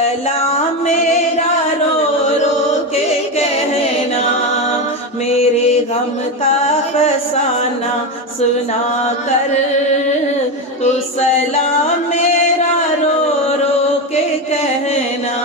سلام میرا رو رو کے کہنا، میرے غم کا فسانہ سنا کر تو سلام میرا رو رو کے کہنا،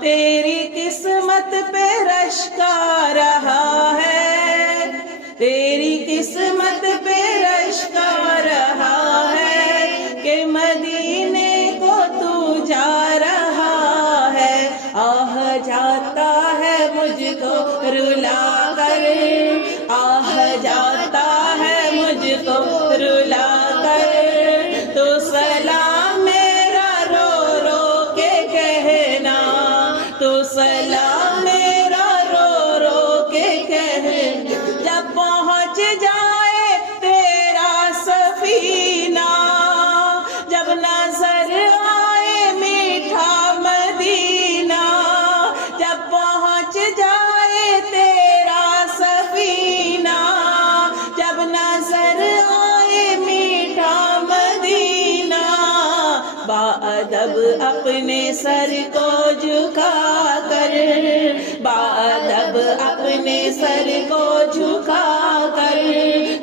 تیری قسمت پہ رشک آ رہا ہے، تیری قسمت پہ رشک آ رہا ہے کہ مدینے کو تو جا رہا ہے، آہ جاتا ہے مجھ کو رلا کر، آہ جاتا ہے مجھ کو رلا کر، تو سلام میرا رو رو کے کہنا، تو سلام میرا رو رو کے کہنا، جب پہنچ جائے تیرا سفینہ، جب نظر آئے میٹھا مدینہ، جب پہنچ جائے تیرا سفینہ، جب نظر آئے میٹھا مدینہ، باادب اپنے سر کو جھکا کر، باادب اپنے سر کو جھکا کر،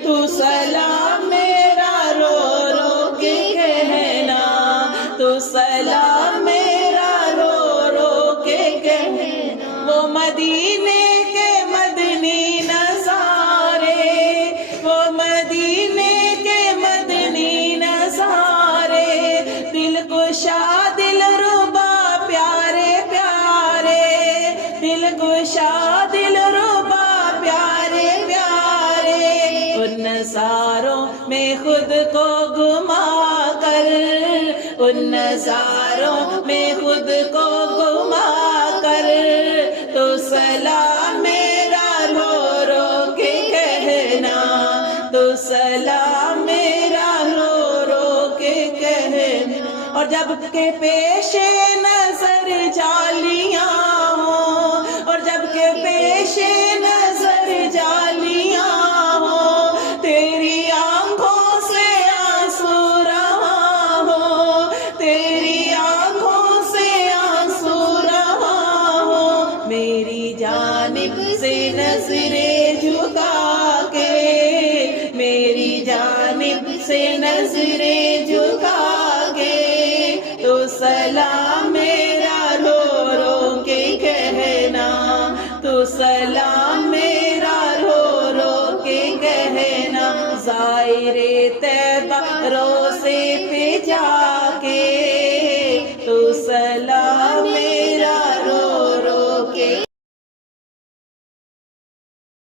تو سلام میرا رو رو کے کہنا، تو سلام میرا رو رو کے کہنا، وہ مدینے کے مدنی نظارے، وہ مدینے کے مدنی نظارے، دل کشا دل ربا پیارے پیارے، دل کشا دل ربا پیارے پیارے، ان نظاروں میں خود کو گما کر، ان نظاروں میں خود کو گما کر، تو سلام میرا رو رو کے کہنا، تو سلام میرا رو رو کے کہنا، اور جب کہ پیش نظر جالیاں ہوں، اور جب کہ پیش نظر جالیاں ہوں، تیری آنکھوں سے آنسو رہا ہو، تیری آنکھوں سے آنسو رہا ہو، میری جانب سے نظریں جھکا کے، میری جانب سے نظریں جھکا کے، تو سلام میرا رو رو کے کہنا، تو سلام میرا رو رو کے کہنا، زائر طیبہ روضے پہ جا